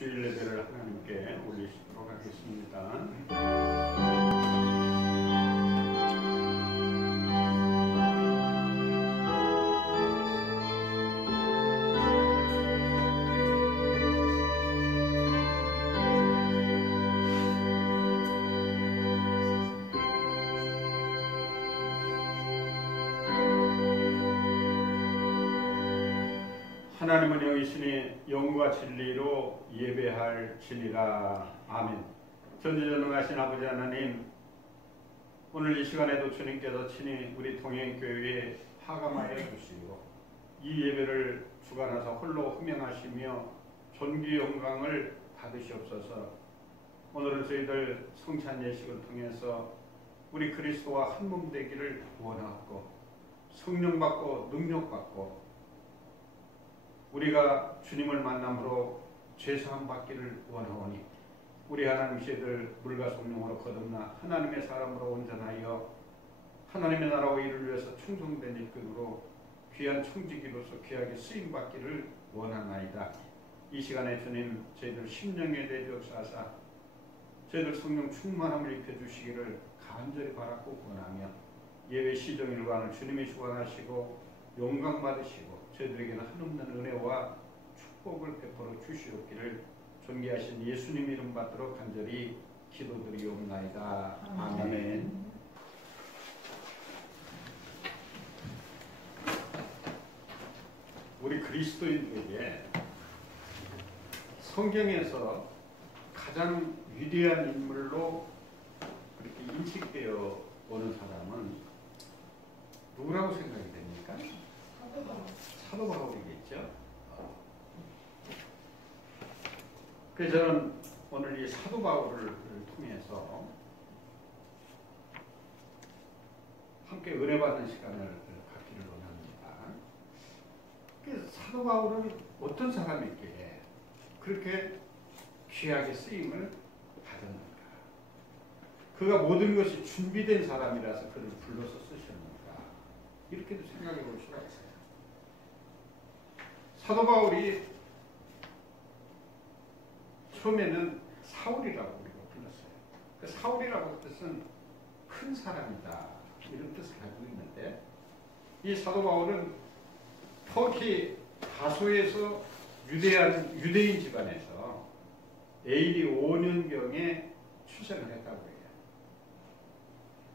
주일 예배를 하나님께 올리도록 하겠습니다. 하나님은 영이시니 영과 진리로 예배할지니라. 아멘. 전지전능하신 아버지 하나님, 오늘 이 시간에도 주님께서 친히 우리 동행교회에 하감하여 주시고 이 예배를 주관하사 홀로 흠명하시며 존귀 영광을 받으시옵소서. 오늘은 저희들 성찬 예식을 통해서 우리 그리스도와 한 몸 되기를 원하고 성령 받고 능력 받고 우리가 주님을 만남으로 죄사함 받기를 원하오니 우리 하나님 저희들 물과 성령으로 거듭나 하나님의 사람으로 온전하여 하나님의 나라와 이를 위해서 충성된 일꾼으로 귀한 청지기로서 귀하게 쓰임받기를 원하나이다. 이 시간에 주님 저희들 심령에 내주옵소서. 저희들 성령 충만함을 입혀주시기를 간절히 바라고 원하며 예배 시정일관을 주님이 주관하시고 영광 받으시고 저희들에게는 한없는 은혜와 축복을 베풀어 주시옵기를 존귀하신 예수님 이름 받도록 간절히 기도드리옵나이다. 아멘. 우리 그리스도인들에게 성경에서 가장 위대한 인물로 그렇게 인식되어 오는 사람은 누구라고 생각이 됩니까? 사도 바울이겠죠. 그래서 저는 오늘 이 사도 바울을 통해서 함께 은혜 받는 시간을 갖기를 원합니다. 그래서 사도 바울은 어떤 사람이기에 그렇게 귀하게 쓰임을 받았는가? 그가 모든 것이 준비된 사람이라서 그를 불러서 쓰셨는가? 이렇게도 생각해 볼 수가 있어요. 사도 바울이 처음에는 사울이라고 우리가 불렀어요. 그 사울이라고 뜻은 큰 사람이다 이런 뜻을 가지고 있는데 이 사도 바울은 터키 다소에서 유대인 집안에서 AD 5년경에 출생을 했다고 해요.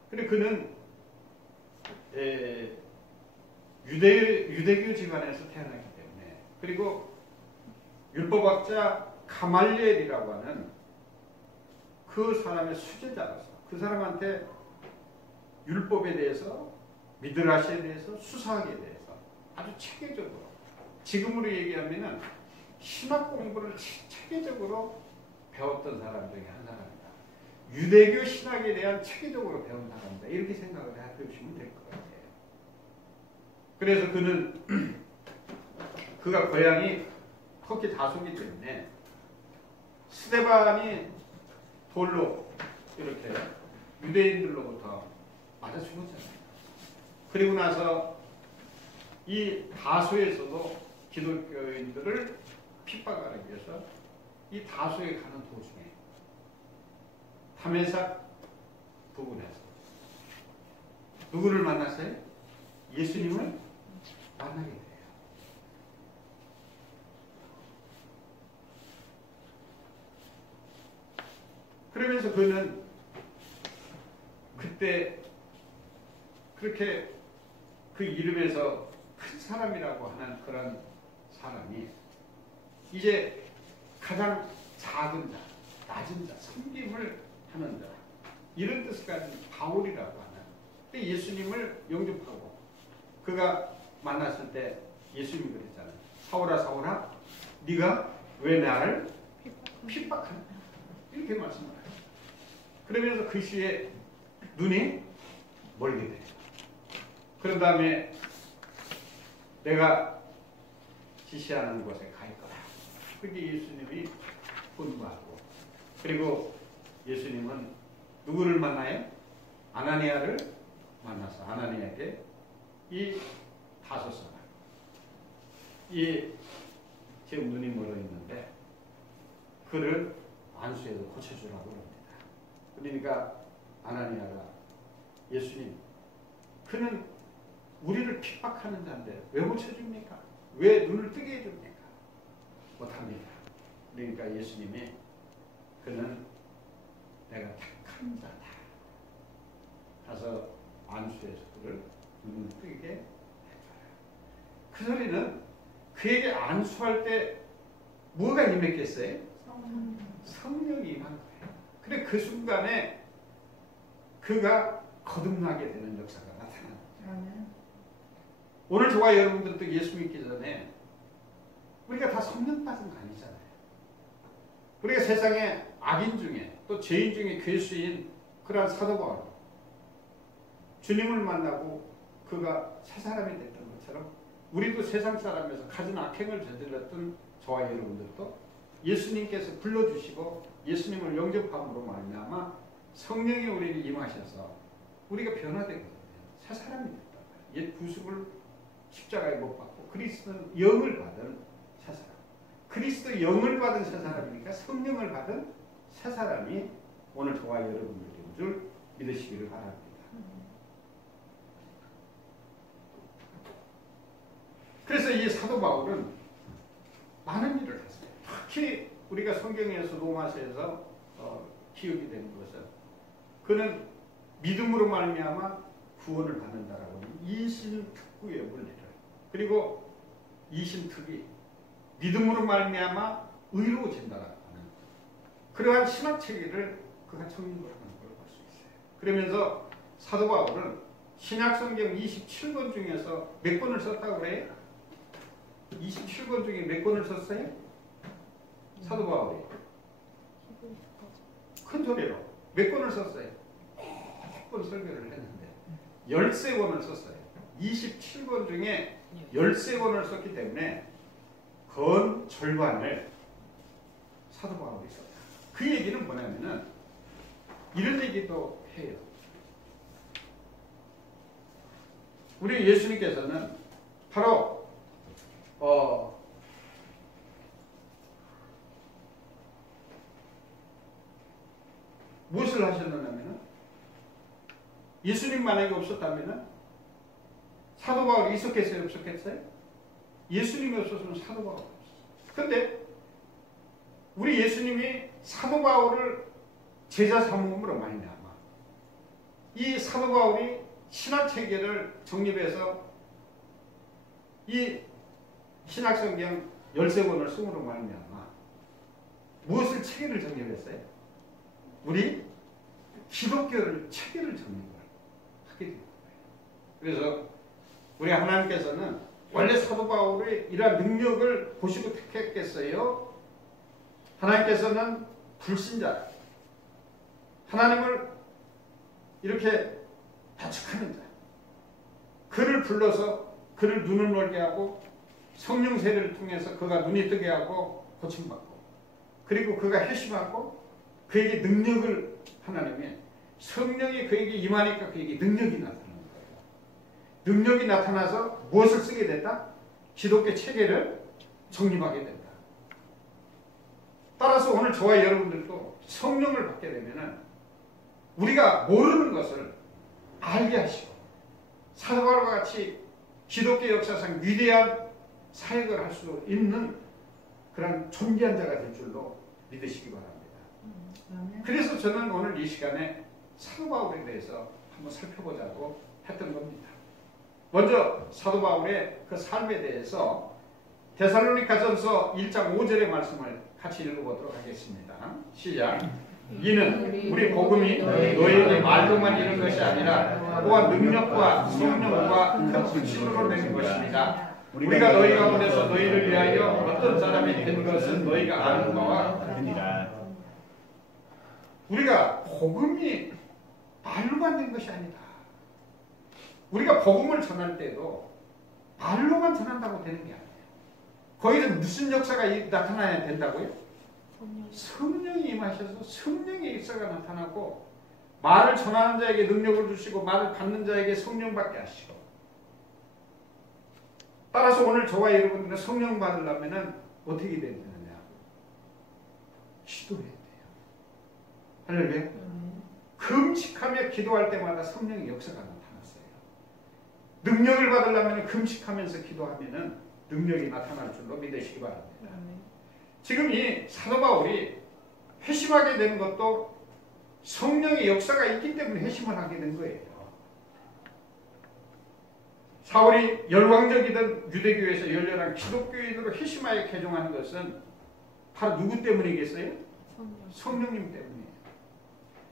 근데 그는 유대교 집안에서 태어났기 때문에 그리고 율법학자 가말리엘이라고 하는 그 사람의 수제자로서 그 사람한테 율법에 대해서 미드라시에 대해서 수사하게 대해서 아주 체계적으로 지금으로 얘기하면은 신학 공부를 체계적으로 배웠던 사람 중에 한 사람이다. 유대교 신학에 대한 체계적으로 배운 사람이다. 이렇게 생각을 해보시면 될 것 같아요. 그래서 그는 그가 고향이 터키 다소이기 때문에 스데반이 돌로 이렇게 유대인들로부터 맞아 죽었잖아요. 그리고 나서 이 다소에서도 기독교인들을 핍박하기 위해서 이 다소에 가는 도중에 다메삭 부근에서 누구를 만났어요? 예수님을 만나게 돼요. 그러면서 그는 그때 그렇게 그 이름에서 큰 사람이라고 하는 그런 사람이 이제 가장 작은 자, 낮은 자, 섬김을 하는 자 이런 뜻을 가진 바울이라고 하는 예수님을 영접하고 그가 만났을 때 예수님이 그랬잖아요. 사울아 사울아 네가 왜 나를 핍박하느냐 이렇게 말씀을 해요. 그러면서 그 시에 눈이 멀게 돼요. 그런 다음에 내가 지시하는 곳에 갈 거야. 그게 예수님이 분부하고 그리고 예수님은 누구를 만나요? 아나니아를 만나서 아나니아에게 이 다섯 사람 이 지금 눈이 멀어 있는데 그를 안수해서 고쳐주라고 합니다. 그러니까 아나니아가 예수님, 그는 우리를 핍박하는 자인데 왜 고쳐줍니까? 왜 눈을 뜨게 해줍니까? 못합니다. 그러니까 예수님이 그는 내가 택한 자다. 가서 안수해서 그를 눈을 뜨게 해줘라. 그 소리는 그에게 안수할 때 뭐가 임했겠어요? 성령이 임한 거예요. 근데 그 순간에 그가 거듭나게 되는 역사가 나타나는 거예요. 오늘 저와 여러분들도 예수 믿기 전에 우리가 다 성령 받은 거 아니잖아요. 우리가 세상에 악인 중에 또 죄인 중에 괴수인 그러한 사도 바울, 주님을 만나고 그가 새 사람이 됐던 것처럼 우리도 세상 사람에서 가진 악행을 저질렀던 저와 여러분들도 예수님께서 불러주시고 예수님을 영접함으로 말미암아 성령이 우리에게 임하셔서 우리가 변화되거든요. 새 사람이 됐다. 옛 구습을 십자가에 못 박고 그리스도는 영을 받은 새 사람. 그리스도 영을 받은 새 사람이니까 성령을 받은 새 사람이 오늘 저와 여러분들인 줄 믿으시기를 바랍니다. 그래서 이 사도 바울은 많은 일을 했어요. 특히 우리가 성경에서 로마서에서 기억이 되는 것은 그는 믿음으로 말미암아 구원을 받는다라고 하는 이신특구의 원리를, 그리고 이신특이 믿음으로 말미암아 의로워진다라고 하는 그러한 신학 체계를 그가 정립을 하는 걸 볼 수 있어요. 그러면서 사도 바울은 신약 성경 27권 중에서 몇 권을 썼다고 그래요? 27권 중에 몇 권을 썼어요? 사도 바울이 큰 소리로 몇 권을 썼어요? 100권 설교를 했는데 13권을 썼어요. 27권 중에 13권을 썼기 때문에 건 절반을 사도 바울이 썼다. 그 얘기는 뭐냐면은 이런 얘기도 해요. 우리 예수님께서는 바로 무엇을 하셨느냐면 예수님 만약에 없었다면 사도 바울이 있었겠어요? 없었겠어요? 예수님이 없었으면 사도 바울이 없었어요. 그런데 우리 예수님이 사도 바울을 제자 삼음으로 말미암아 이 사도 바울이 신학체계를 정립해서 이 신학성경 13권을 쓰므로 말미암아 무엇을 체계를 정립했어요? 우리 기독교를 체계를 정립을 하게 된 거예요. 그래서 우리 하나님께서는 원래 사도 바울의 이러한 능력을 보시고 택했겠어요? 하나님께서는 불신자, 하나님을 이렇게 배척하는 자, 그를 불러서 그를 눈을 멀게 하고 성령 세례를 통해서 그가 눈이 뜨게 하고 고침받고 그리고 그가 회심하고 그에게 능력을 하나님의 성령이 그에게 임하니까 그에게 능력이 나타나는 거예요. 능력이 나타나서 무엇을 쓰게 됐다? 기독교 체계를 정립하게 된다. 따라서 오늘 저와 여러분들도 성령을 받게 되면은 우리가 모르는 것을 알게 하시고 사도 바울과 같이 기독교 역사상 위대한 사역을 할 수 있는 그런 존귀한 자가 될 줄로 믿으시기 바랍니다. 그래서 저는 오늘 이 시간에 사도 바울에 대해서 한번 살펴보자고 했던 겁니다. 먼저 사도 바울의 그 삶에 대해서 데살로니가전서 1장 5절의 말씀을 같이 읽어보도록 하겠습니다. 시작. 이는 우리 복음이 너희에게 말로만 이른 것이 아니라 또한 능력과 성령과 큰 확신으로 된 것입니다. 우리가 너희 가운데서 너희를 위하여 어떤 사람이 된 것은 너희가 아는 바와 같으니라. 우리가 복음이 말로만 된 것이 아니다. 우리가 복음을 전할 때도 말로만 전한다고 되는 게 아니에요. 거기서 무슨 역사가 나타나야 된다고요? 성령이 임하셔서 성령의 역사가 나타나고 말을 전하는 자에게 능력을 주시고 말을 받는 자에게 성령 받게 하시고, 따라서 오늘 저와 여러분들은 성령 받으려면 어떻게 되느냐? 기도해야 돼요. 할렐루야. 금식하며 기도할 때마다 성령의 역사가 나타났어요. 능력을 받으려면 금식하면서 기도하면 능력이 나타날 줄로 믿으시기 바랍니다. 지금 이 사도 바울이 회심하게 된 것도 성령의 역사가 있기 때문에 회심을 하게 된 거예요. 사울이 열왕적이던 유대교에서 열렬한 기독교인으로 회심하여 개종하는 것은 바로 누구 때문이겠어요? 성령님 때문이에요.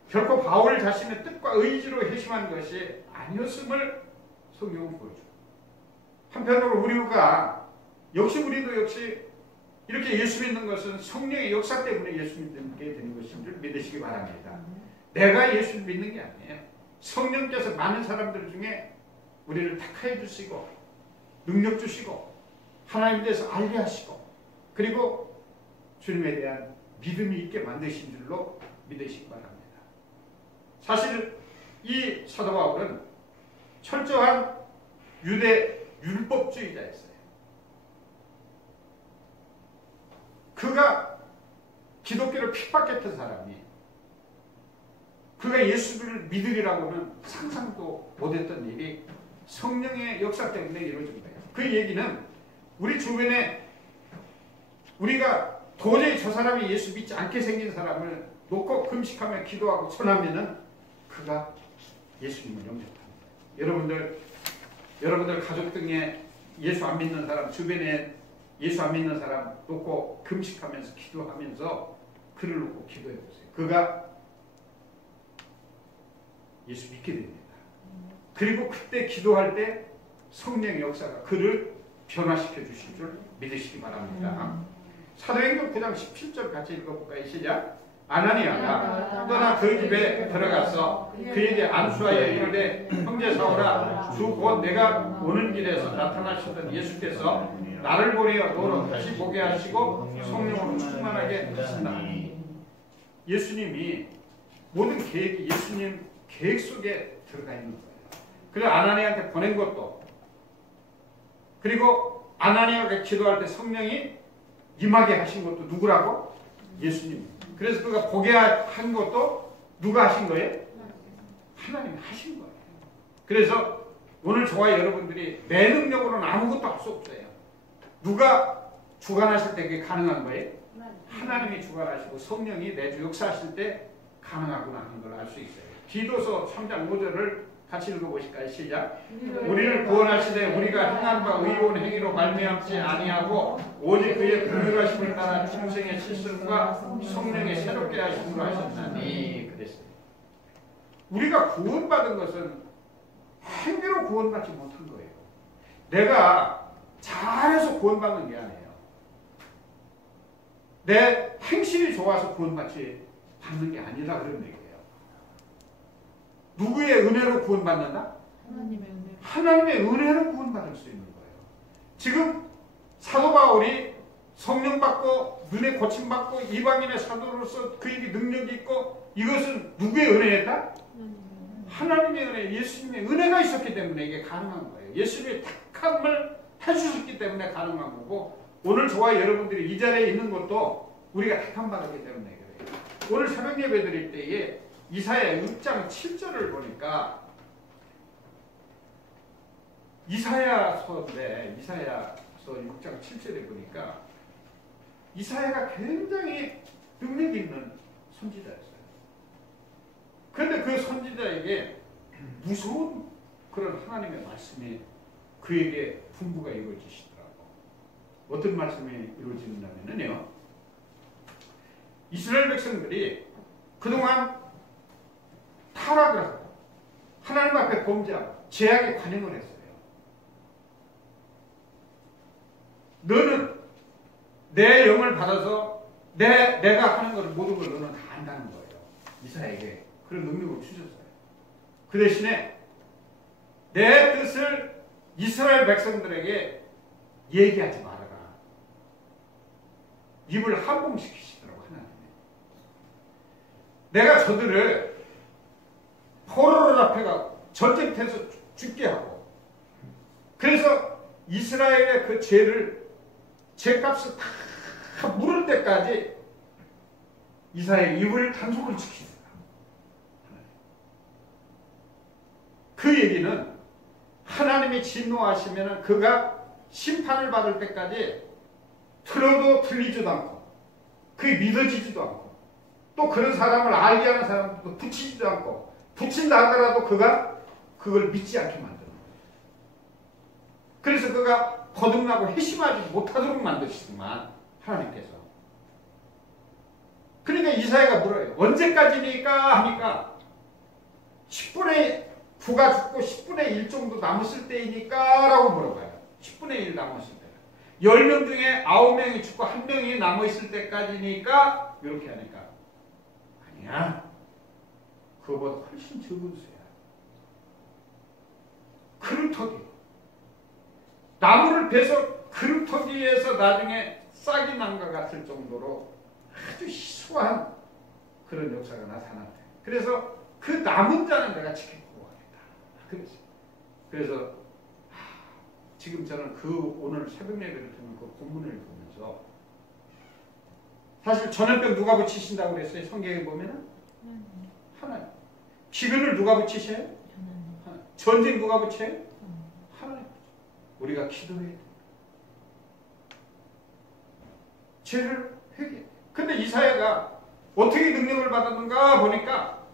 결코 바울 자신의 뜻과 의지로 회심한 것이 아니었음을 성경은 보여줘요. 한편으로 우리가 우리도 역시 이렇게 예수 믿는 것은 성령의 역사 때문에 예수 믿게 되는 것인 줄 믿으시기 바랍니다. 내가 예수를 믿는 게 아니에요. 성령께서 많은 사람들 중에 우리를 택하여 주시고 능력 주시고 하나님에 대해서 알게 하시고 그리고 주님에 대한 믿음이 있게 만드신 줄로 믿으시기 바랍니다. 사실 이 사도 바울은 철저한 유대 율법주의자였어요. 그가 기독교를 핍박했던 사람이 그가 예수를 믿으리라고는 상상도 못했던 일이 성령의 역사 때문에 이루어진 거예요. 그 얘기는 우리 주변에 우리가 도저히 저 사람이 예수 믿지 않게 생긴 사람을 놓고 금식하며 기도하고 전하면은 그가 예수님을 영접합니다. 여러분들 가족 중에 예수 안 믿는 사람, 주변에 예수 안 믿는 사람 놓고 금식하면서 기도하면서 그를 놓고 기도해 보세요. 그가 예수 믿게 됩니다. 그리고 그때 기도할 때 성령의 역사가 그를 변화시켜 주실 줄 믿으시기 바랍니다. 사도행전 9장 17절 같이 읽어볼까요? 시작. 아나니아가 떠나 그 집에 들어가서 그에게 안수하여 이르되 형제 사울아 주 곧 내가 오는 길에서 나타나시던 예수께서 나를 보내어 너로 다시 보게 하시고 성령으로 충만하게 하신다. 예수님이 모든 계획이 예수님 계획 속에 들어가 있는 거예요. 그리고 아나니아한테 보낸 것도 그리고 아나니아가 기도할 때 성령이 임하게 하신 것도 누구라고? 예수님. 그래서 그가 보게 한 것도 누가 하신 거예요? 하나님이 하신 거예요. 그래서 오늘 저와 여러분들이 내 능력으로는 아무것도 할 수 없어요. 누가 주관하실 때 그게 가능한 거예요? 하나님이 주관하시고 성령이 내주 역사하실 때 가능하구나 하는 걸 알 수 있어요. 디도서 3장 5절을 같이 읽어보실까요? 시작. 우리를 구원하시되 우리가 행한 바 의로운 행위로 말미암지 아니하고 오직 그의 긍휼하심을 따라 중생의 실성과 성령의 새롭게 하심으로 하셨나니 그랬어요. 우리가 구원받은 것은 행위로 구원받지 못한 거예요. 내가 잘해서 구원받는 게 아니에요. 내 행실이 좋아서 받는 게 아니라 그런 얘기예요. 누구의 은혜로 구원받는다? 하나님의 은혜로 구원받을 수 있는 거예요. 지금 사도 바울이 성령 받고 눈에 고침 받고 이방인의 사도로서 그에게 능력이 있고 이것은 누구의 은혜였다? 하나님의 은혜, 예수님의 은혜가 있었기 때문에 이게 가능한 거예요. 예수님의 택함을 해주셨기 때문에 가능한 거고 오늘 저와 여러분들이 이 자리에 있는 것도 우리가 택함 받았기 때문에 그래요. 오늘 새벽 예배 드릴 때에 이사야 6장 7절을 보니까 이사야서인데 이사야서 6장 7절에 보니까 이사야가 굉장히 능력 있는 선지자였어요. 그런데 그 선지자에게 무서운 그런 하나님의 말씀이 그에게 분부가 이루어지시더라고. 어떤 말씀이 이루어지느냐면요. 이스라엘 백성들이 그동안 타락을 하고 하나님 앞에 범죄하고 죄악에 관영을 했어요. 너는 내 영을 받아서 내가 하는 걸 모든 걸 너는 다 안다는 거예요. 이사야에게 그런 능력을 주셨어요. 그 대신에 내 뜻을 이스라엘 백성들에게 얘기하지 말아라. 입을 한봉시키시더라고 하나님이. 내가 저들을 포로로 앞에가 전쟁터에서 죽게 하고 그래서 이스라엘의 그 죄값을 다 물을 때까지 이사야의 입을 단속을 지키세요. 그 얘기는 하나님이 진노하시면 그가 심판을 받을 때까지 들어도 들리지도 않고 그게 믿어지지도 않고 또 그런 사람을 알게 하는 사람도 붙이지도 않고 붙인다 하더라도 그가 그걸 믿지 않게 만드는 거예요. 그래서 그가 거듭나고 회심하지 못하도록 만드시지만 하나님께서 그러니까 이사야가 물어요. 언제까지니까 하니까 10분의 9가 죽고 10분의 1 정도 남았을 때이니까 라고 물어봐요. 10분의 1 남았을 때 10명 중에 9명이 죽고 1명이 남아있을 때까지니까 이렇게 하니까 아니야. 그거보다 훨씬 적은 수야. 그루터기. 나무를 베서 그루터기에서 나중에 싹이 난 것 같을 정도로 아주 희소한 그런 역사가 나타났대. 그래서 그 남은 자는 내가 지키고 가겠다. 그래서 지금 저는 그 오늘 새벽 예배를 듣는 그 본문을 보면서 사실 전염병 누가 붙이신다고 그랬어요? 성경에 보면은 하나님. 기근을 누가 붙이셔요? 하나님. 전쟁 누가 붙여요? 하나님. 우리가 기도해야 돼. 죄를 회개. 근데 이사야가 어떻게 능력을 받았는가 보니까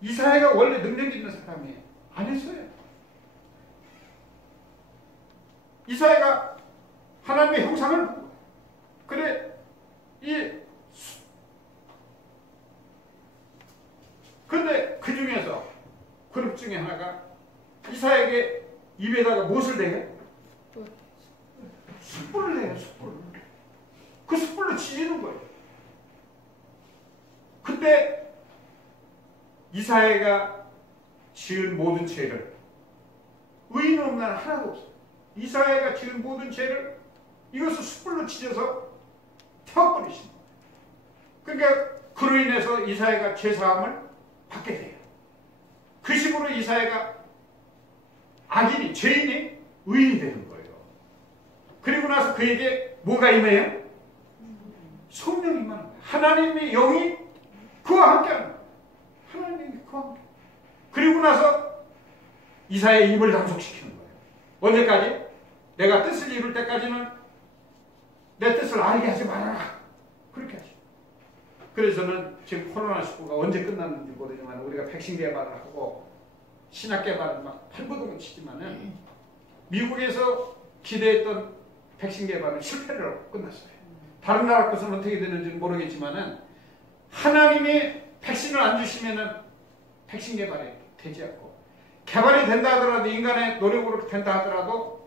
이사야가 원래 능력 있는 사람이 아니었어요. 이사야가 하나님의 형상을 보고 그래 근데 그 중에서 그룹 중에 하나가 이사야에게 입에다가 무엇을 대요? 숯불을 내요. 숯불. 그 숯불로 지지는 거예요. 그때 이사야가 지은 모든 죄를 의인 없는 한 하나도 없어요. 이사야가 지은 모든 죄를 이것을 숯불로 찢어서 태워버리신 거예요. 그러니까 그로 인해서 이사야가 죄사함을 받게 돼요. 그 식으로 이사야가 악인이 죄인이 의인이 되는 거예요. 그리고 나서 그에게 뭐가 임해요? 성령이 임하는 거예요. 하나님의 영이 그와 함께하는 거예요. 하나님의 그와 함께. 그리고 나서 이사야의 입을 단속시키는 거예요. 언제까지? 내가 뜻을 이룰 때까지는 내 뜻을 알게 하지 말아라. 그렇게 하죠. 그래서는 지금 코로나19가 언제 끝났는지 모르지만 우리가 백신 개발을 하고 신약 개발을 막 팔보동을 치지만은 미국에서 기대했던 백신 개발은 실패를 하고 끝났어요. 다른 나라 것은 어떻게 되는지는 모르겠지만은 하나님이 백신을 안 주시면은 백신 개발이 되지 않고 개발이 된다 하더라도 인간의 노력으로 된다 하더라도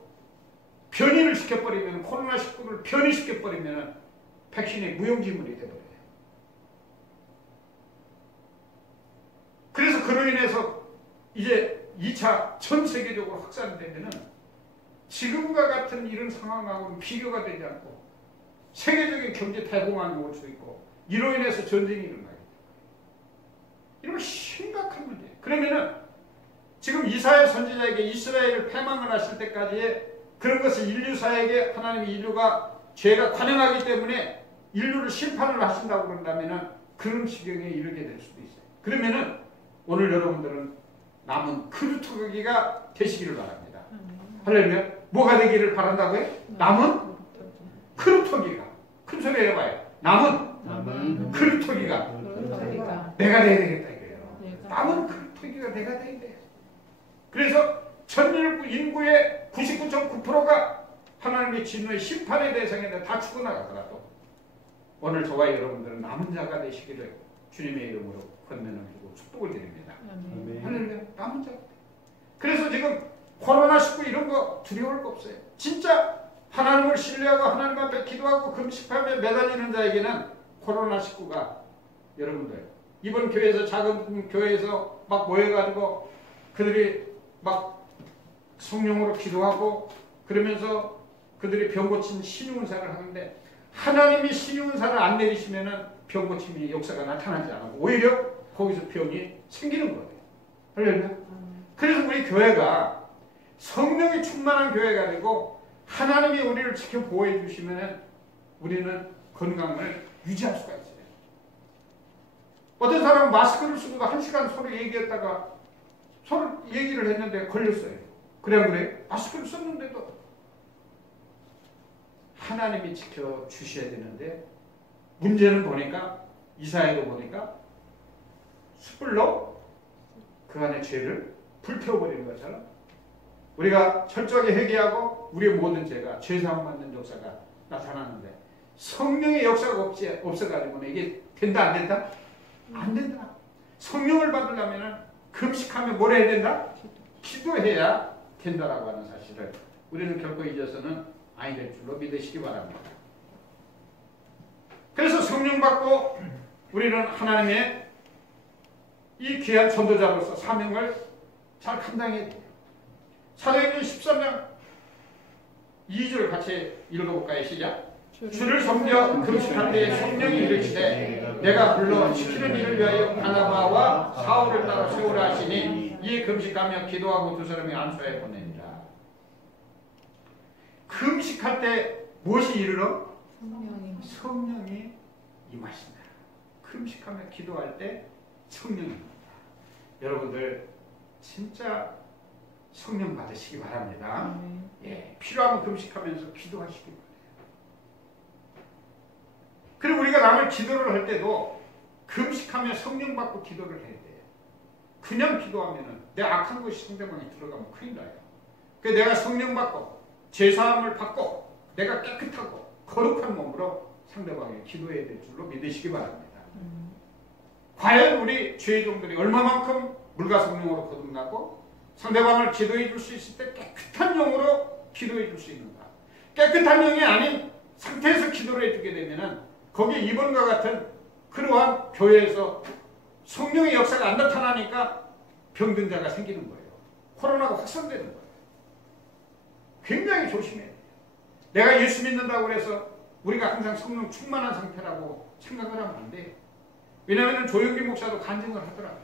변이를 시켜버리면 코로나19를 변이시켜버리면 백신이 무용지물이 되버려요. 그래서 그로 인해서 이제 2차 전 세계적으로 확산이 되면은 지금과 같은 이런 상황하고는 비교가 되지 않고 세계적인 경제 대공황이 올 수 있고 이로 인해서 전쟁이 일어나요. 이런 심각한 문제예요. 그러면은 지금 이사야 선지자에게 이스라엘을 패망을 하실 때까지의 그런 것을 인류사에게 하나님이 인류가 죄가 관영하기 때문에 인류를 심판을 하신다고 그런다면은 그런 지경에 이르게 될 수도 있어요. 그러면은 오늘 여러분들은 남은 그루터기가 되시기를 바랍니다. 할렐루야. 뭐가 되기를 바란다고요? 남은 그루터기가. 큰 소리 해봐요. 남은 그루터기가 내가 돼야 되겠다 이거예요. 남은 그루터기가 내가 돼야 돼. 그래서 전 인구의 99.9%가 하나님의 진노의 심판의 대상에 다 죽어나가더라도 오늘 저와 여러분들은 남은 자가 되시기를 주님의 이름으로 권면을 주고 축복을 드립니다. 할렐루야. 남은 자. 그래서 지금 코로나19 이런 거 두려울 거 없어요. 진짜 하나님을 신뢰하고 하나님 앞에 기도하고 금식하며 매달리는 자에게는 코로나19가 여러분들 이번 교회에서 작은 교회에서 막 모여가지고 그들이 막 성령으로 기도하고 그러면서 그들이 병 고친 신유은사를 하는데 하나님이 신유은사를 안 내리시면은 병 고침이 역사가 나타나지 않고 오히려 거기서 병이 생기는 거예요. 할렐루야. 그래서 우리 교회가 성령이 충만한 교회가 되고 하나님이 우리를 지켜 보호해 주시면 우리는 건강을 유지할 수가 있어요. 어떤 사람은 마스크를 쓰고 1시간 서로 얘기했다가 서로 얘기를 했는데 걸렸어요. 그래 안 그래? 마스크를 썼는데도 하나님이 지켜주셔야 되는데 문제는 보니까 이사야도 보니까 숯불로 그 안에 죄를 불태워버리는 것처럼 우리가 철저하게 회개하고 우리의 모든 죄가 죄사함 받는 역사가 나타나는데 성령의 역사가 없어가지고는 이게 된다 안 된다? 안 된다. 성령을 받으려면 금식하면 뭘 해야 된다? 기도해야 된다라고 하는 사실을 우리는 결코 잊어서는 아니 될 줄로 믿으시기 바랍니다. 그래서 성령 받고 우리는 하나님의 이 귀한 전도자로서 사명을 잘 감당해야 돼요. 사도행전 13장 2절 같이 읽어볼까요? 시작. 주를 섬겨 금식할 때에 성령이 이르시되 내가 불러 시키는 일을 위하여 바나바와 사울을 따라 세우라 하시니 이 금식하며 기도하고 두 사람이 안수하여 보내니라. 금식할 때 무엇이 이르러? 성령이 임하신다. 금식하며 기도할 때 성령이 임한다. 여러분들 진짜 성령 받으시기 바랍니다. 예, 필요하면 금식하면서 기도하시기 바랍니다. 그리고 우리가 남을 기도를 할 때도 금식하며 성령 받고 기도를 해야 돼요. 그냥 기도하면 내 악한 것이 상대방에 들어가면 큰일 나요. 그래서 내가 성령 받고 제사함을 받고 내가 깨끗하고 거룩한 몸으로 상대방에 기도해야 될 줄로 믿으시기 바랍니다. 과연 우리 죄의 종들이 얼마만큼 물과 성령으로 거듭나고 상대방을 기도해 줄 수 있을 때 깨끗한 영으로 기도해 줄 수 있는가? 깨끗한 영이 아닌 상태에서 기도를 해주게 되면 거기에 이번과 같은 그러한 교회에서 성령의 역사가 안 나타나니까 병든 자가 생기는 거예요. 코로나가 확산되는 거예요. 굉장히 조심해야 돼요. 내가 예수 믿는다고 해서 우리가 항상 성령 충만한 상태라고 생각을 하면 안 돼요. 왜냐하면 조영기 목사도 간증을 하더라고요.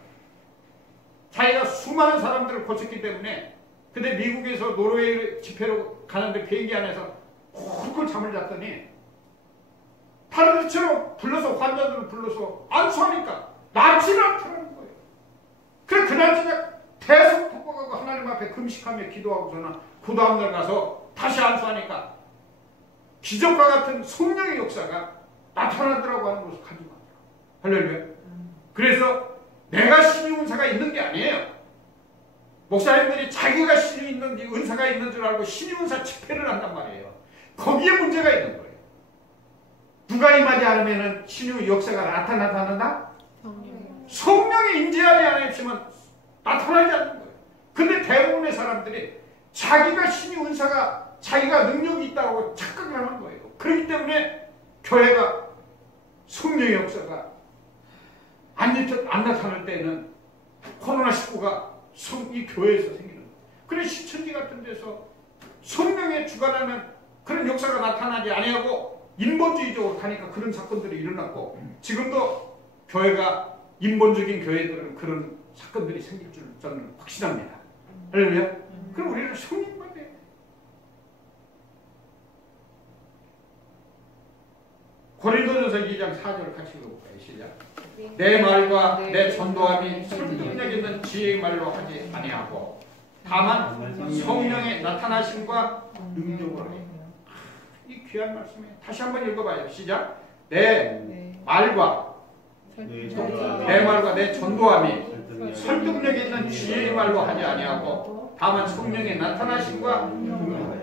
자기가 수많은 사람들을 고쳤기 때문에 근데 미국에서 노르웨이 집회로 가는데 비행기 안에서 꿀꿀 잠을 잤더니 파르르처럼 불러서 환자들을 불러서 안수하니까 낫지를 않더라는 거예요. 그래 그날 진짜 계속 덮어가고 하나님 앞에 금식하며 기도하고서는 그 다음날 가서 다시 안수하니까 기적과 같은 성령의 역사가 나타나더라고 하는 것을 가지고 왔다. 할렐루야. 그래서 내가 신의 은사가 있는 게 아니에요. 목사님들이 자기가 신이 있는지 은사가 있는 줄 알고 신의 은사 집회를 한단 말이에요. 거기에 문제가 있는 거예요. 누가 임하지 않으면 신의 역사가 나타난다? 성령이 임재하지 않으시면 나타나지 않는 거예요. 근데 대부분의 사람들이 자기가 신의 은사가 자기가 능력이 있다고 착각을 하는 거예요. 그렇기 때문에 교회가 성령의 역사가 안 나타날 때는 코로나19가 이 교회에서 생기는 거예요. 그래 시천지 같은 데서 성령의 주관하는 그런 역사가 나타나지 아니하고 인본주의적으로 가니까 그런 사건들이 일어났고 지금도 교회가 인본적인 교회들은 그런 사건들이 생길 줄 저는 확신합니다. 할렐루야. 그럼 우리는 성령 받아야 돼. 고린도전서 2장 4절 같이 읽어볼까요? 시작. 내 말과 내 전도함이 설득력 있는 지혜의 말로 하지 아니하고 다만 성령의 나타나심과 능력으로 해. 이 귀한 말씀이에요. 다시 한번 읽어봐요. 시작. 내 말과 내 전도함이 설득력 있는 지혜의 말로 하지 아니하고 다만 성령의 나타나심과 능력으로 해.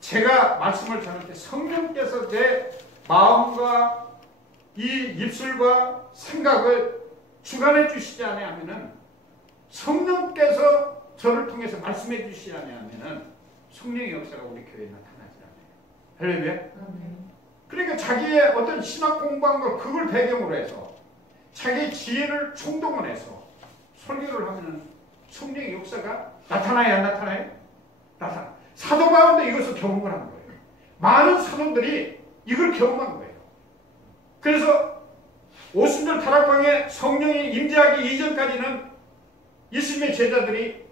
제가 말씀을 전할 때 성령께서 제 마음과 이 입술과 생각을 주관해 주시지 아니하면은 성령께서 저를 통해서 말씀해 주시지 아니하면은 성령의 역사가 우리 교회에 나타나지 않아요. 할렐루야. 그러니까 자기의 어떤 신학 공부한 걸 그걸 배경으로 해서 자기의 지혜를 총동원 해서 설교를 하면은 성령의 역사가 나타나야 안 나타나요? 나타나. 사도 가운데 이것을 경험을 한 거예요. 많은 사도들이 이걸 경험한 거예요. 그래서 오순절 다락방에 성령이 임재하기 이전까지는 예수님의 제자들이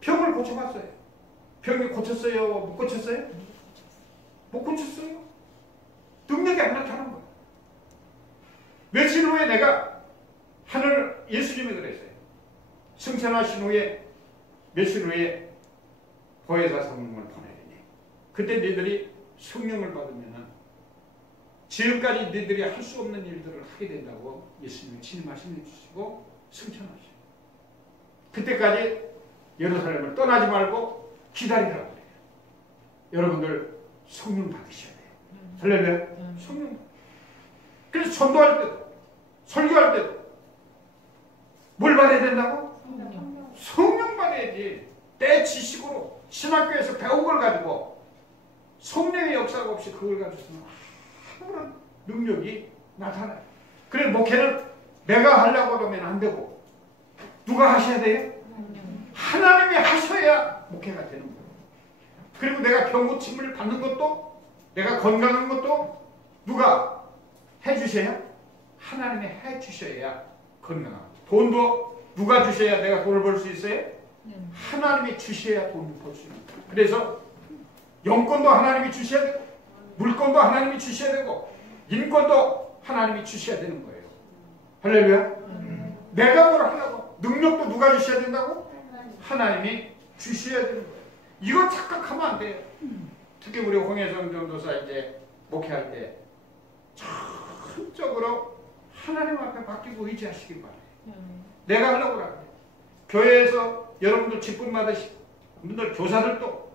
병을 고쳐봤어요. 병이 고쳤어요? 못 고쳤어요? 못 고쳤어요. 능력이 안 나타난 거예요. 며칠 후에 내가 하늘 예수님이 그랬어요. 승천하신 후에 며칠 후에 보혜사 성령을 보내리니 그때 너희들이 성령을 받으면 지금까지 너희들이 할 수 없는 일들을 하게 된다고 예수님이 친히 말씀해 주시고 승천하시고 그때까지 예루살렘을 떠나지 말고 기다리라고 그래요. 여러분들 성령 받으셔야 돼요. 할렐루야. 성령. 그래서 전도할 때도 설교할 때도 뭘 받아야 된다고? 성령 받아야지. 내 지식으로 신학교에서 배운 걸 가지고 성령의 역사가 없이 그걸 가지고서는 아무런 능력이 나타나요. 그래서 목회는 내가 하려고 하면 안 되고 누가 하셔야 돼요? 하나님이 하셔야 목회가 되는 거예요. 그리고 내가 병 고침을 받는 것도 내가 건강한 것도 누가 해주셔야? 하나님이 해주셔야 건강하고 돈도 누가 주셔야 내가 돈을 벌 수 있어요? 하나님이 주셔야 돈을 벌 수 있는 거예요. 그래서 영권도 하나님이 주셔야 되고 물권도 하나님이 주셔야 되고 인권도 하나님이 주셔야 되는 거예요. 할렐루야. 내가 뭘 하려고 능력도 누가 주셔야 된다고? 하나님이 주셔야 되는 거예요. 이거 착각하면 안 돼요. 특히 우리 홍혜성 전도사 이제 목회할 때 전적으로 하나님 앞에 맡기고 의지하시기 바라요. 내가 하려고 그러는데 교회에서 여러분들 직분 받으시고 분들 교사들도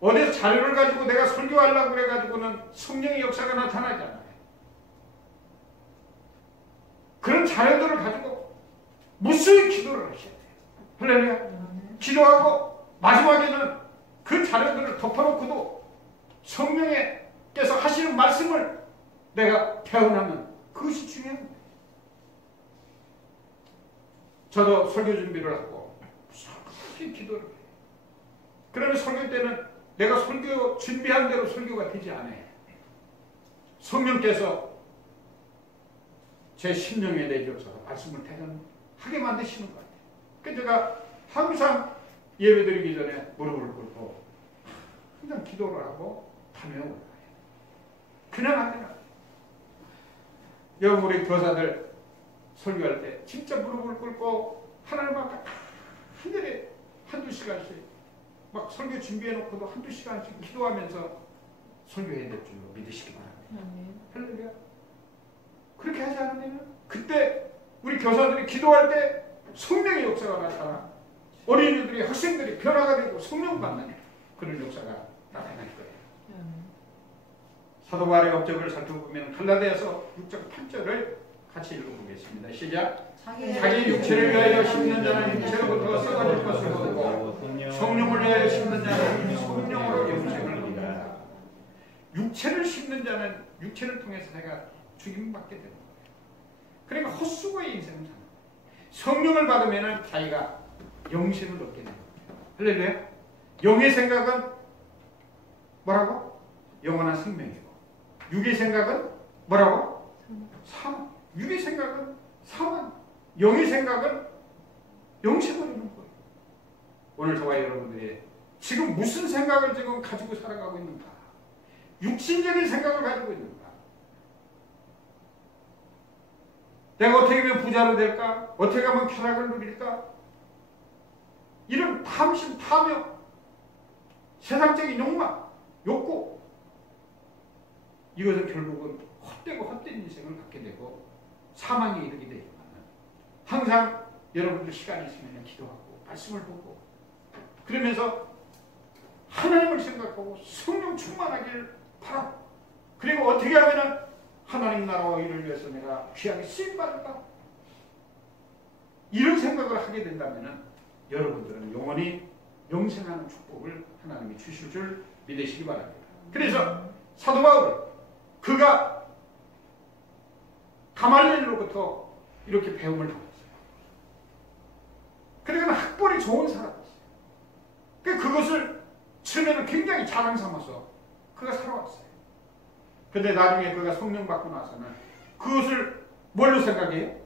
어디서 자료를 가지고 내가 설교하려고 그래가지고는 성령의 역사가 나타나지 않아요. 그런 자료들을 가지고 무수히 기도를 하셔야 돼요. 할렐루야. 기도하고 마지막에는 그 자료들을 덮어놓고도 성령께서 하시는 말씀을 내가 배워나면 그것이 중요한 거예요. 저도 설교 준비를 하고 무수히 기도를 해요. 그러면 설교 때는 내가 설교 준비한 대로 설교가 되지 않아요. 성령께서 제 심령에 내주셔서 말씀을 대단하게 만드시는 것 같아요. 그래서 제가 항상 예배드리기 전에 무릎을 꿇고 항상 기도를 하고 밤에 올라가요. 그냥 안 돼요. 여러분 우리 교사들 설교할 때 진짜 무릎을 꿇고 하나님 앞에 하늘에 한두 시간씩 막 설교 준비해놓고도 한두 시간씩 기도하면서 설교해야 될 줄로 믿으시기 바랍니다. 할렐루야. 그렇게 하지 않으면 그때 우리 교사들이 기도할 때 성령의 역사가 나타나 어린이들이 학생들이 변화가 되고 성령 받는 그런 역사가 나타날 거예요. 사도 바울의 업적을 살펴보면 갈라디아서 6장 8절을 같이 읽어보겠습니다. 시작. 자기 육체를 위하여 심는 자는 육체로부터 썩어질 것을 거두고 성령을 위하여 심는 자는 성령으로 영생을 얻는다. 육체를 심는 자는 육체를 통해서 내가 죽임받게 되는 거예요. 그러니까 헛수고의 인생을 사는 거예요. 성령을 받으면 자기가 영생을 얻게 되는 거예요. 할렐루야. 영의 생각은 뭐라고? 영원한 생명이고 육의 생각은 뭐라고? 사망. 육의 생각은 사망. 영의 생각은 영생을 얻는 거예요. 오늘 저와 여러분들이 지금 무슨 생각을 지금 가지고 살아가고 있는가? 육신적인 생각을 가지고 있는가? 내가 어떻게 하면 부자로 될까? 어떻게 하면 쾌락을 누릴까? 이런 탐심, 탐욕, 세상적인 욕망, 욕구, 이것은 결국은 헛되고 헛된 인생을 갖게 되고 사망에 이르게 되지만 항상 여러분들 시간이 있으면 기도하고 말씀을 보고 그러면서 하나님을 생각하고 성령 충만하기를 바라고 그리고 어떻게 하면 하나님 나라와 일을 위해서 내가 귀하게 쓰임받을까? 이런 생각을 하게 된다면 여러분들은 영원히 영생하는 축복을 하나님이 주실 줄 믿으시기 바랍니다. 그래서 사도 바울은 그가 가말리엘로부터 이렇게 배움을 받았어요. 그러니까 학벌이 좋은 사람이었어요. 그것을 처음에는 굉장히 자랑 삼아서 그가 살아왔어요. 근데 나중에 그가 성령 받고 나서는 그것을 뭘로 생각해요?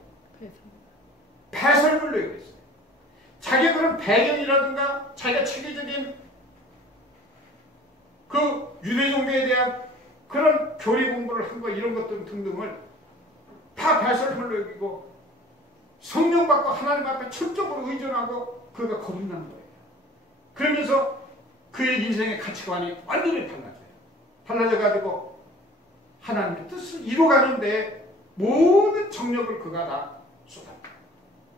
배설물로 여겼어요. 자기가 그런 배경이라든가 자기가 체계적인 유대 종교에 대한 그런 교리 공부를 한 거 이런 것들 등등을 다 배설물로 여기고 성령 받고 하나님 앞에 철저하게 의존하고 그가 거듭난 거예요. 그러면서 그의 인생의 가치관이 완전히 달라져요. 달라져가지고 하나님의 뜻을 이루어가는데 모든 정력을 그가 다 쏟아요.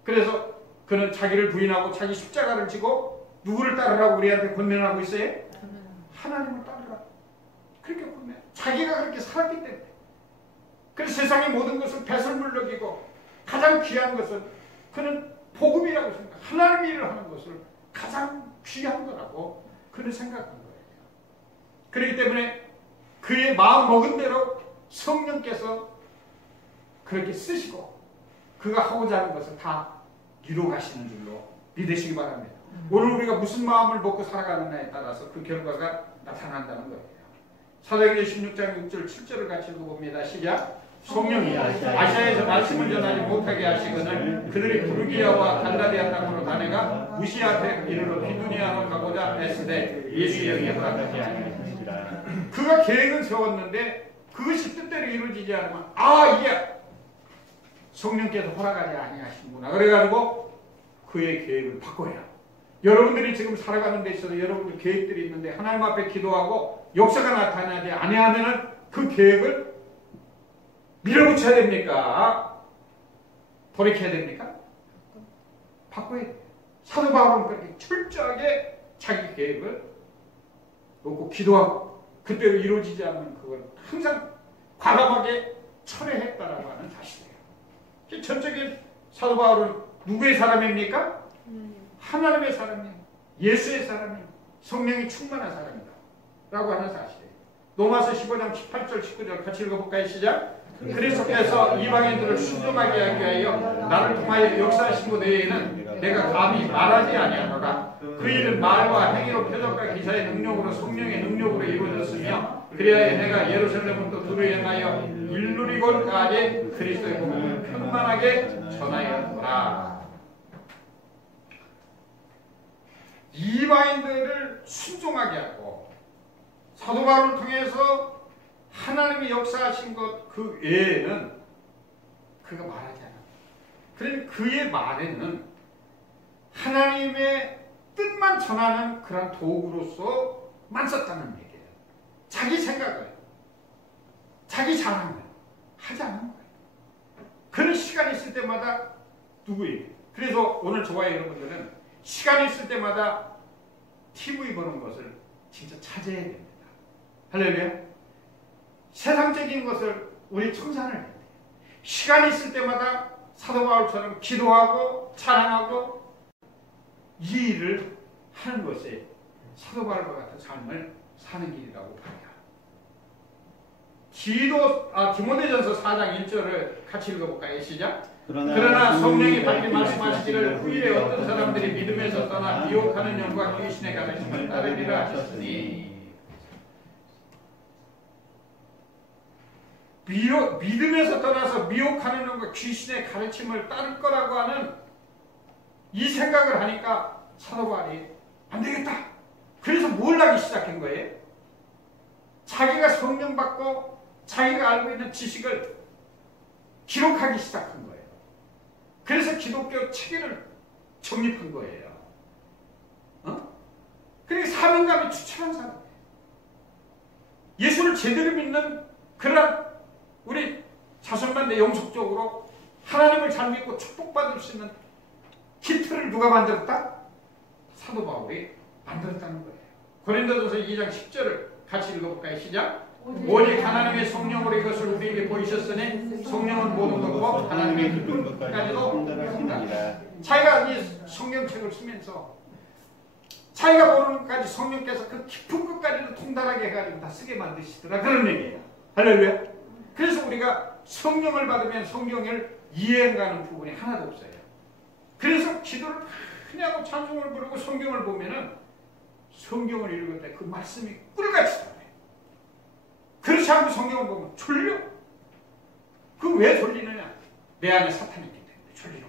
그래서 그는 자기를 부인하고 자기 십자가를 지고 누구를 따르라고 우리한테 권면하고 있어요? 하나님을 따르라. 그렇게 권면. 자기가 그렇게 살았기 때문에. 그래서 세상의 모든 것을 배설물 여기고 가장 귀한 것은 그는 복음이라고 생각. 하나님의 일을 하는 것을 가장 귀한 거라고 그는 생각한 거예요. 그렇기 때문에 그의 마음 먹은 대로 성령께서 그렇게 쓰시고 그가 하고자 하는 것을 다 이루어 가시는 줄로 믿으시기 바랍니다. 오늘 우리가 무슨 마음을 먹고 살아가느냐에 따라서 그 결과가 나타난다는 거예요. 사도행전 16장 6절 7절을 같이 읽어봅니다. 시작. 성령이 아시아에서 말씀을 전하지 못하게 하시거늘 그들이 부르기아와 갈라디아 땅으로 다녀가 무시아 앞에 이르러 비두니아로 가고자 애쓰되 예수의 영이 허락하지 아니하시니라. 그가 계획을 세웠는데 그것이 뜻대로 이루어지지 않으면 이게 성령께서 허락하지 아니하시는구나. 그래가지고 그의 계획을 바꿔야. 여러분들이 지금 살아가는 데 있어서 여러분들 계획들이 있는데 하나님 앞에 기도하고 역사가 나타나지 아니하면은 그 계획을 밀어붙여야 됩니까? 돌이켜야 됩니까? 바꿔야 돼요. 사도 바울은 그렇게 철저하게 자기 계획을 놓고 기도하고 그때로 이루어지지 않는 그걸 항상 과감하게 철회했다라고 하는 사실이에요. 전적인 사도 바울은 누구의 사람입니까? 하나님의 사람이에요. 예수의 사람이에요. 성령이 충만한 사람이다 라고 하는 사실이에요. 로마서 15장 18절 19절 같이 읽어볼까요? 시작. 그리스도께서 이방인들을 순종하게 하기 위하여 나를 통하여 역사하신 것 외에는 내가 감히 말하지 아니하노라. 그 일은 말과 행위로 표적과 기사의 능력으로 성령의 능력으로 이루어졌으며 그리하여 내가 예루살렘부터 두루 향하여 일루리곤까지 그리스도의 복음을 편만하게 전하였노라. 이방인들을 순종하게 하고 사도 바울을 통해서 하나님이 역사하신 것 그 외에는 그가 말하지 않아. 그러니 그의 말에는 하나님의 뜻만 전하는 그런 도구로서만 썼다는 얘기예요. 자기 생각을, 자기 자랑을 하지 않는 거예요. 그런 시간이 있을 때마다 누구에게. 그래서 오늘 저와 여러분들은 시간이 있을 때마다 TV 보는 것을 진짜 찾아야 됩니다. 할렐루야. 세상적인 것을 우리 청산을 해야 돼요. 시간이 있을 때마다 사도 바울처럼 기도하고 찬양하고 이 일을 하는 것이 사도 바울과 같은 삶을 사는 길이라고 봐요. 디모데전서 4장 1절을 같이 읽어볼까요? 시작. 그러나 성령이 밝히 말씀하시기를 후일에 어떤 사람들이 믿음에서 떠나 미혹하는 영과 귀신의 가르침을 따르리라 하셨으니 믿음에서 떠나서 미혹하는 놈과 귀신의 가르침을 따를 거라고 하는 이 생각을 하니까 사도 바울이 안 되겠다. 그래서 뭘 하기 시작한 거예요? 자기가 성령 받고 자기가 알고 있는 지식을 기록하기 시작한 거예요. 그래서 기독교 체계를 정립한 거예요. 그러니까 사명감이 추천한 사람이에요. 예수를 제대로 믿는 그런 우리 자손만대 영속적으로 하나님을 잘 믿고 축복받을 수 있는 키트를 누가 만들었다? 사도 바울이 만들었다는 거예요. 고린도전서 2장 10절을 같이 읽어볼까요? 시작. 오직 하나님의 성령으로 이것을 우리에게 보이셨으니 성령은 모든 것과 하나님의 깊은 것까지도 통달하니라. 자기가 이 성경책을 쓰면서 자기가 보는 것까지 성령께서 그 깊은 것까지도 통달하게 해가지고 다 쓰게 만드시더라. 그런 얘기예요. 할렐루야. 그래서 우리가 성령을 받으면 성경을 이해해가는 부분이 하나도 없어요. 그래서 기도를 많이 하고 찬송을 부르고 성경을 보면은 성경을 읽을 때 그 말씀이 꿀같이 들어요. 그렇지 않고 성경을 보면 졸려. 그 왜 졸리느냐? 내 안에 사탄이 있기 때문에 졸리는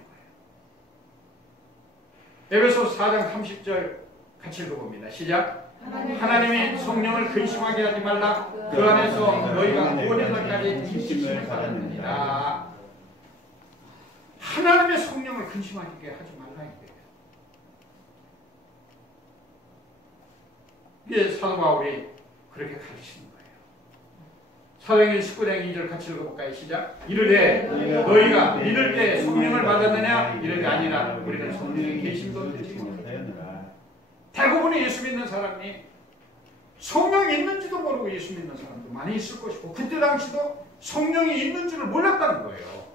거예요. 에베소서 4장 30절 같이 읽어봅니다. 시작. 하나님이 성령을 근심하게 하지 말라. 그 안에서 너희가 구원의 날까지 인치심을 받았느니라. 하나님의 성령을 근심하게 하지 말라 이거예요. 이게 사도 바울이 그렇게 가르치는 거예요. 사도행전 19장 2절 같이 읽어볼까요? 시작. 이르되 너희가 믿을 때 성령을 받았느냐? 이르되 아니라 우리는 성령의 계심도 듣지 못하였느라. 대부분의 예수 믿는 사람이 성령이 있는지도 모르고 예수 믿는 사람도 많이 있을 것이고 그때 당시도 성령이 있는 줄을 몰랐다는 거예요.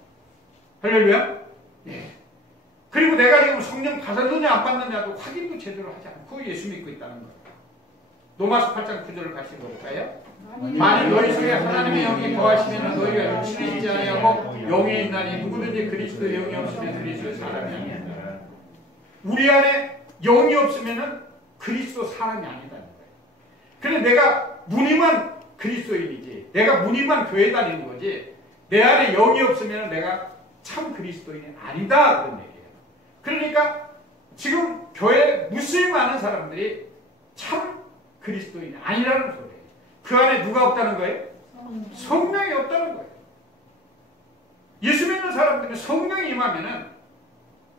할렐루야? 네. 그리고 내가 지금 성령 받았느냐 안 받느냐도 확인도 제대로 하지 않고 예수 믿고 있다는 거예요. 로마서 8장 9절을 같이 읽어볼까요? 만일 너희 속에 하나님의 영이 거하시면 너희가 육신에 있지 아니하고 영에 있나니 누구든지 그리스도의 영이 없으면 그리스도의 사람이 아니라. 우리 안에 영이 없으면 그리스도 사람이 아니다는 거예요. 그런데 내가 무늬만 그리스도인이지, 내가 무늬만 교회 다니는 거지, 내 안에 영이 없으면 내가 참 그리스도인이 아니다 그런 얘기예요. 그러니까 지금 교회에 무수히 많은 사람들이 참 그리스도인이 아니라는 소리예요. 그 안에 누가 없다는 거예요? 성령이 없다는 거예요. 예수 믿는 사람들은 성령이 임하면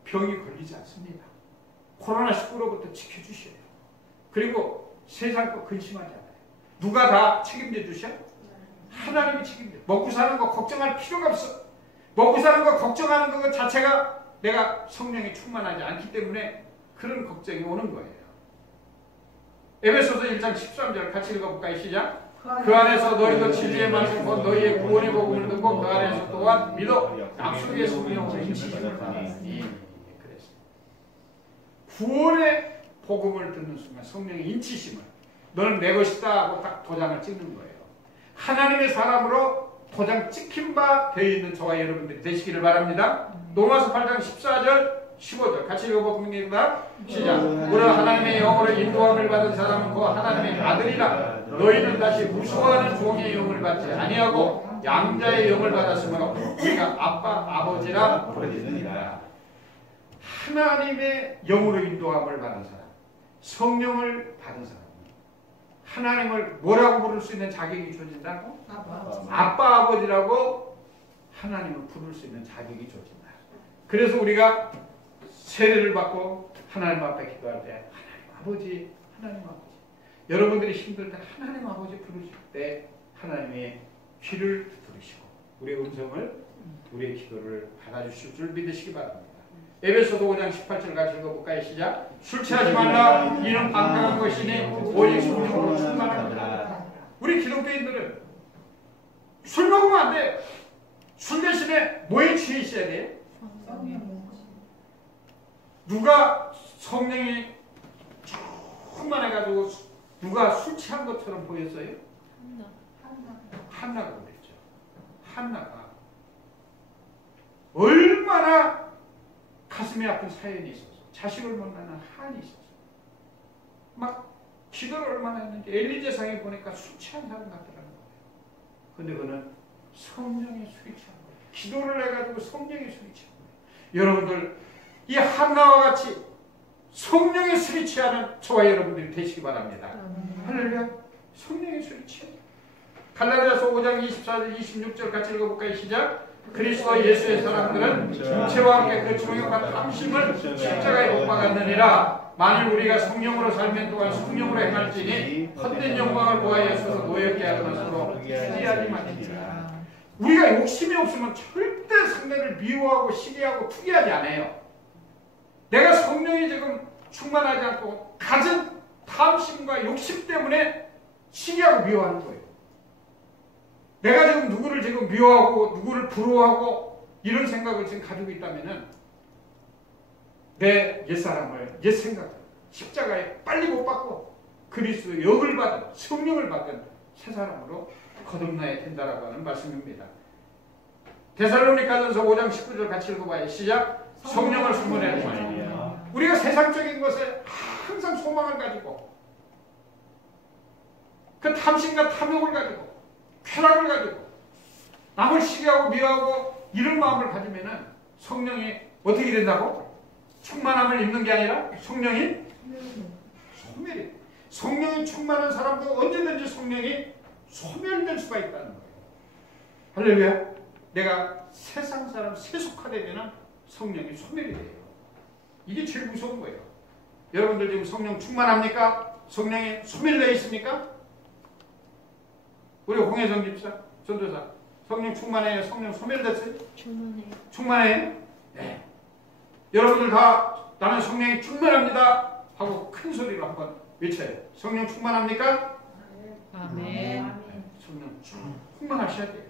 병이 걸리지 않습니다. 코로나19로부터 지켜주셔요. 그리고 세상 거 근심하지 않아요. 누가 다 책임져 주셔? 하나님이 책임져. 먹고 사는 거 걱정할 필요가 없어. 먹고 사는 거 걱정하는 것 자체가 내가 성령이 충만하지 않기 때문에 그런 걱정이 오는 거예요. 에베소서 1장 13절 같이 읽어볼까요? 시작. 그 안에서 너희도 진리의 말씀 곧 너희의 구원의 복음을 듣고 그 안에서 또한 믿어 약속의 성령으로 인치심을 받았으니. 그래서 구원의 복음을 듣는 순간 성령의 인치심을, 너는 내 것이다 하고 딱 도장을 찍는 거예요. 하나님의 사람으로 도장 찍힌 바 되어 있는 저와 여러분들이 되시기를 바랍니다. 로마서 8장 14절 15절 같이 읽어봅니다. 시작. 우리 하나님의 영으로 인도함을 받은 사람은 그 하나님의 아들이라. 너희는 다시 무수하는 종의 영을 받지 아니하고 양자의 영을 받았으므로 우리가 아빠 아버지라 부르짖느니라. 하나님의 영으로 인도함을 받은 사람, 성령을 받은 사람, 하나님을 뭐라고 부를 수 있는 자격이 주어진다고? 아빠 아버지라고 하나님을 부를 수 있는 자격이 주어진다. 그래서 우리가 세례를 받고 하나님 앞에 기도할 때 하나님 아버지, 여러분들이 힘들 때 하나님 아버지 부르실 때 하나님의 귀를 들으시고 우리의 음성을, 우리의 기도를 받아주실 줄 믿으시기 바랍니다. 에베소서 5장 18절 같이 읽어볼까요? 시작. 술 취하지 말라. 이는 방탕한 것이니 오직 성령으로 충만하다. 우리 기독교인들은 술 먹으면 안 돼. 술 대신에 뭐에 취해 있어야 돼? 누가 성령이 충만해가지고 누가 술 취한 것처럼 보였어요? 한나가 그랬죠. 한나가 얼마나 가슴이 아픈 사연이 있어서 자식을 못 낳는 한이 있어서 막 기도를 얼마나 했는지 엘리 제사에 보니까 술 취한 사람 같더라는 거예요. 근데 그는 성령의 술이 취한 거예요. 기도를 해가지고 성령의 술이 취한 거예요. 여러분들 이 한나와 같이 성령의 술이 취하는 저와 여러분들이 되시기 바랍니다. 할렐루야. 성령의 술이 취해. 갈라디아서 5장 24절 26절 같이 읽어볼까요? 시작. 그리스도 예수의 사람들은 육체와 함께 그 정욕한 탐심을 십자가에 못 박았느니라. 만일 우리가 성령으로 살면 또한 성령으로 행할지니 헛된 영광을 보아야 서서 노엽게 하거나 서로 시기하지 말지니라. 우리가 욕심이 없으면 절대 상대를 미워하고 시기하고 투기하지 않아요. 내가 성령이 지금 충만하지 않고 가진 탐심과 욕심 때문에 시기하고 미워하는 거예요. 내가 지금 누구를 지금 미워하고 누구를 부러워하고 이런 생각을 지금 가지고 있다면은 내 옛사람을, 옛생각을 십자가에 빨리 못 받고 그리스도의 영을 받은, 성령을 받은 새 사람으로 거듭나야 된다라고 하는 말씀입니다. 데살로니가전서 5장 19절 같이 읽어봐요. 시작. 성령을 소문내는 말이에요. 우리가 세상적인 것에 항상 소망을 가지고 그 탐심과 탐욕을 가지고 쾌락을 가지고 남을 시기하고 미워하고 이런 마음을 가지면은 성령이 어떻게 된다고? 충만함을 입는 게 아니라 성령이 소멸이. 성령이 충만한 사람도 언제든지 성령이 소멸될 수가 있다는 거예요. 할렐루야. 내가 세상 사람 세속화되면 성령이 소멸이 돼요. 이게 제일 무서운 거예요. 여러분들 지금 성령 충만합니까? 성령이 소멸되어 있습니까? 우리 홍혜정 집사, 전도사, 성령 충만해요? 성령 소멸됐어요? 충만해요. 충만해요? 네. 여러분들 다 나는 성령이 충만합니다 하고 큰 소리로 한번 외쳐요. 성령 충만합니까? 아멘. 성령 충만하셔야 돼요.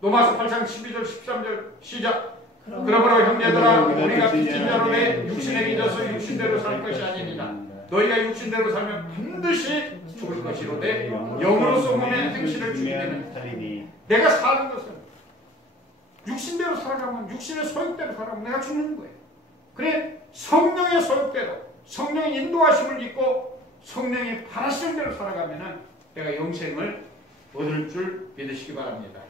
로마서 8장 12절 13절 시작. 그러므로 형제들아 우리가 빚진 자로 내 육신에 빚어서 육신대로 살 것이 아니니라. 너희가 육신대로 살면 반드시 죽을 것이로되 영으로서 몸의 행실을 죽이는 내가 사는 것은 육신대로 살아가면 육신의 소욕대로 살아가면 내가 죽는 거예요. 그래 성령의 소욕대로 성령의 인도하심을 입고 성령의 바라시는 대로 살아가면 내가 영생을 얻을 줄 믿으시기 바랍니다.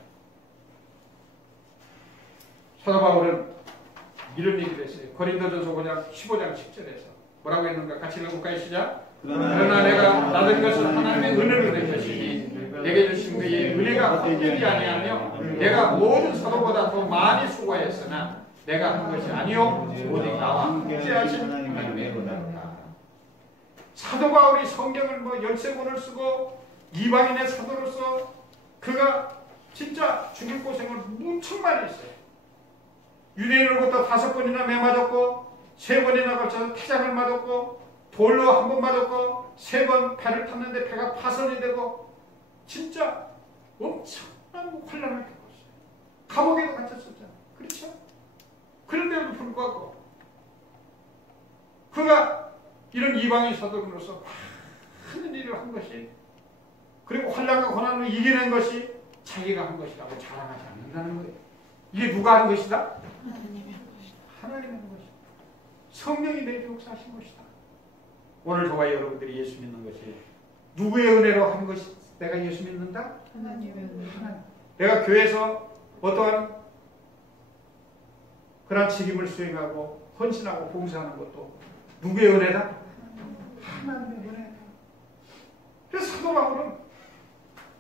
사도 바울은 이런 얘기를 했어요. 고린도전서 5장 15장 10절에서 뭐라고 했는가 같이 읽어볼까요? 시작. 그러나 내가 받은 것은 하나님의 은혜로 된 것이니 내게 주신 그의 은혜가 헛되지 아니하며 내가 모든 사도보다 더 많이 수고하였으나 내가 한 것이 아니요 오직 나와 함께하신 하나님의 은혜로다. 사도 바울이 성경을 뭐 13권을 쓰고 이방인의 사도로서 그가 진짜 죽을 고생을 무척 많이 했어요. 유대인으로부터 5번이나 매맞았고 3번이나 걸쳐서 태장을 맞았고 돌로 1번 맞았고 3번 배를 탔는데 배가 파손이 되고 진짜 엄청난 혼란을 겪었어요. 감옥에도 갇혔었잖아요. 그렇죠? 그런데도 불구하고 그가 이런 이방인 사도로서 많은 일을 한 것이 그리고 환난과 고난을 이겨낸 것이 자기가 한 것이라고 자랑하지 않는다는 거예요. 이게 누가 하는 것이다? 하나님이 하는 것이다. 성령이 내게 역사하신 것이다. 오늘 저와 여러분들이 예수 믿는 것이 누구의 은혜로 한 것이 내가 예수 믿는다? 하나님의 은혜. 내가 교회에서 어떠한 그런 책임을 수행하고 헌신하고 봉사하는 것도 누구의 은혜다? 하나님의 은혜다. 그래서 사도 바울은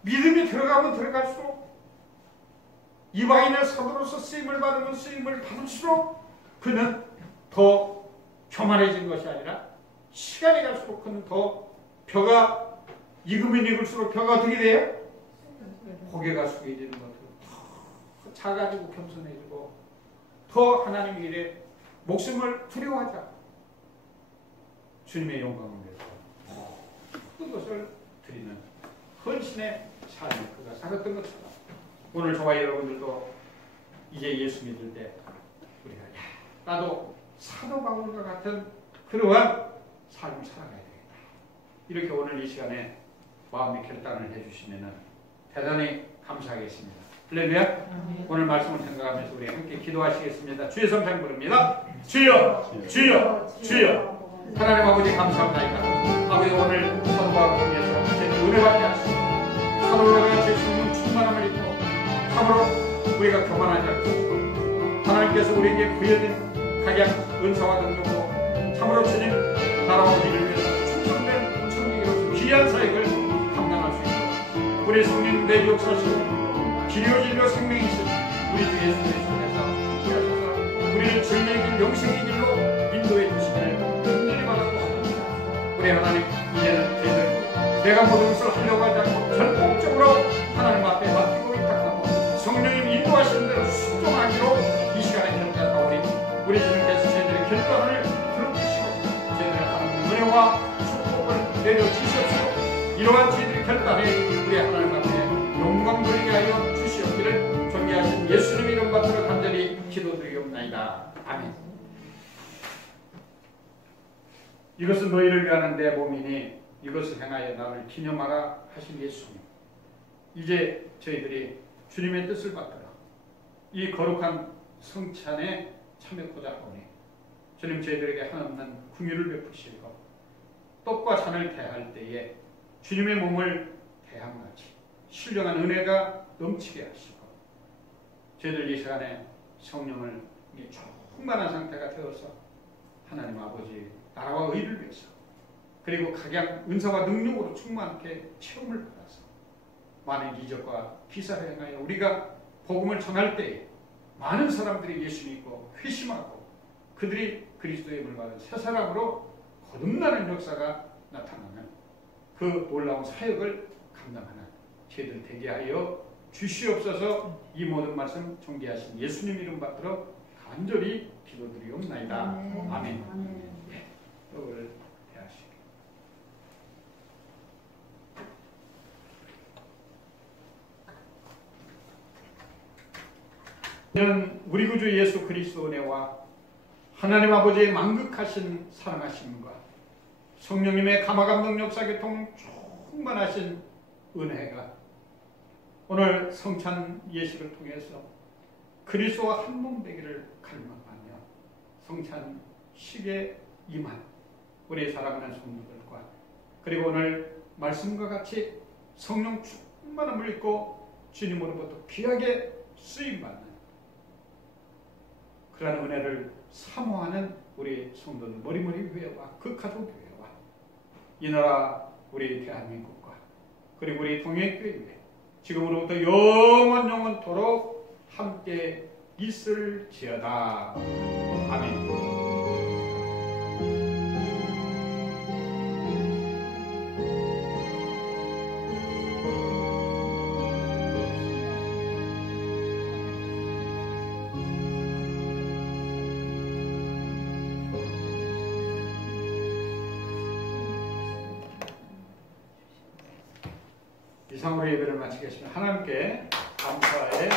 믿음이 들어가면 들어갈수록 이방인의 사도로서 쓰임을 받으면 쓰임을 받을수록 그는 더 교만해진 것이 아니라 시간이 갈수록 그는 더 벼가 익으면 익을수록 벼가 어떻게 돼요? 고개가 숙여지는 것도 더 작아지고 겸손해지고 더 하나님 일에 목숨을 두려워하지 않고 주님의 영광을 위해서 큰 것을 드리는 헌신의 삶을 그가 살았던 것처럼 오늘 저와 여러분들도 이제 예수 믿을 때 우리가 나도 사도 바울과 같은 그러한 삶을 살아가야 되겠다. 이렇게 오늘 이 시간에 마음의 결단을 해주시면 대단히 감사하겠습니다. 할렐루야. 오늘 말씀을 생각하면서 우리 함께 기도하시겠습니다. 주의 성찬 부릅니다. 주여 주여 주여. 하나님 아버지 감사합니다. 아버지 오늘 사도 바울을 통해서 저희는 은혜받게 하시고 사도가 같이 성령 충만함을 입고 참으로 우리가 교만하지 않고 하나님께서 우리에게 부여된 각양 은사와 능력으로 참으로 주님 나라와 우리를 위해서 충성된 청지기로서 귀한 사역을 감당할 수 있도록 우리 성령 내 역사시고 기료진료 생명이신 우리 주 예수 그리스도께서 하셔서 우리를 진리의 길 영생의 길로 인도해 주시기를 간절히 바라고 합니다. 우리 하나님 이제는 저희들 내가 모든 것을 하려고 하지 않고 전폭적으로 하나님 앞에 맡기고 위탁하고 성령님 인도하시는 대로 순종하기로 이 시간에 결단하오니 우리 주님께서 저희들의 결단을 들어주시고 저희들의 하나님 은혜와 축복을 내려주시옵소서. 이러한 저희들의 결단에 우리 하나님 앞에 영광 돌리게 하여 주시옵기를 존귀하신 예수님 이름 받들어 간절히 기도드리옵나이다. 아멘. 이것은 너희를 위하는 내 몸이니 이것을 행하여 나를 기념하라 하신 예수님. 이제 저희들이 주님의 뜻을 받들어 이 거룩한 성찬에 참여하고자 하오니 주님 저희들에게 한없는 긍휼을 베푸시고 떡과 잔을 대할 때에 주님의 몸을 대함같이 신령한 은혜가 넘치게 하시고 저희들 이 시간에 성령을 충만한 상태가 되어서 하나님 아버지 나라와 의를 위해서 그리고 각양 은사와 능력으로 충만하게 체험을 받아서 많은 기적과 기사를 행하여 우리가 복음을 전할 때 많은 사람들이 예수 믿고 회심하고 그들이 그리스도의 힘을 받은 새 사람으로 거듭나는 역사가 나타나는 그 놀라운 사역을 감당하는 저희들 되게 하여 주시옵소서. 이 모든 말씀 전개하신 예수님 이름 받들어 간절히 기도드리옵나이다. 아멘. 네, 떡을 대하시고 이는 우리 구주 예수 그리스도 은혜와 하나님 아버지의 만극하신 사랑하심과 성령님의 감화감동 역사교통 충만하신 은혜가 오늘 성찬 예식을 통해서 그리스도와 한 몸 되기를 갈망하며 성찬식에 임한 우리 사랑하는 성도들과 그리고 오늘 말씀과 같이 성령 충만함을 입고 주님으로부터 귀하게 쓰임받는 그러한 은혜를 사모하는 우리 성도들 머리머리 교회와 그 가족 교회와 이 나라 우리 대한민국과 그리고 우리 동해교회 지금으로부터 영원토록 함께 있을지어다. 아멘. 이상으로 예배를 마치겠습니다. 하나님께 감사의